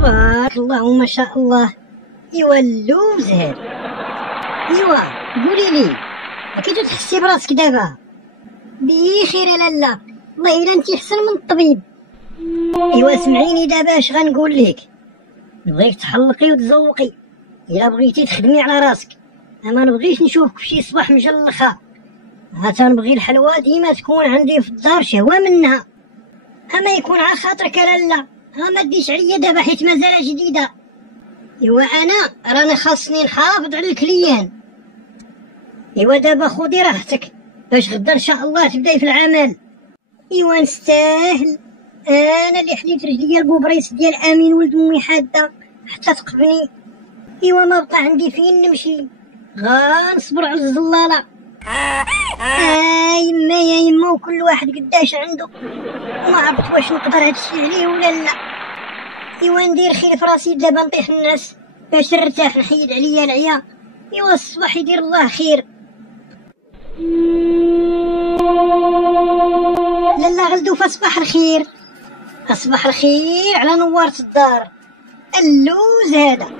تبارك الله ما شاء الله. ايوا اللوز هاد. ايوا قولي لي، كي تحسي براسك دابا؟ بخير يا لالا، والله الا انتي احسن من الطبيب. ايوا سمعيني دابا اش غنقول لك، نبغيك تحلقي وتزوقي الا بغيتي تخدمي على راسك. انا ما نبغيش نشوفك فشي صباح مجلخه. ها تنبغي الحلوى ديما تكون عندي في الدار شهوه منها. اما يكون على خاطرك يا لالا، ما ديش عليا دابا حيت مازال جديده. ايوا انا راني خاصني نحافظ على الكليان. ايوا دابا خذي راحتك باش غدا ان شاء الله تبداي في العمل. ايوا نستاهل، انا اللي حليت رجليا البوبريس ديال امين ولد امي حاده حتى تقبني. ايوا ما بقى عندي فين نمشي، غنصبر على الزلاله. يما يا يما، وكل واحد قداش عنده، وما عرفت واش نقدر هادشي عليه ولا لا. ايوا ندير خير في راسي دابا، نطيح الناس باش نرتاح نحيد عليا العيا. ايوا الصباح يدير الله خير. لالا غلدوفه صباح الخير. صباح الخير على نوارة الدار. اللوز هذا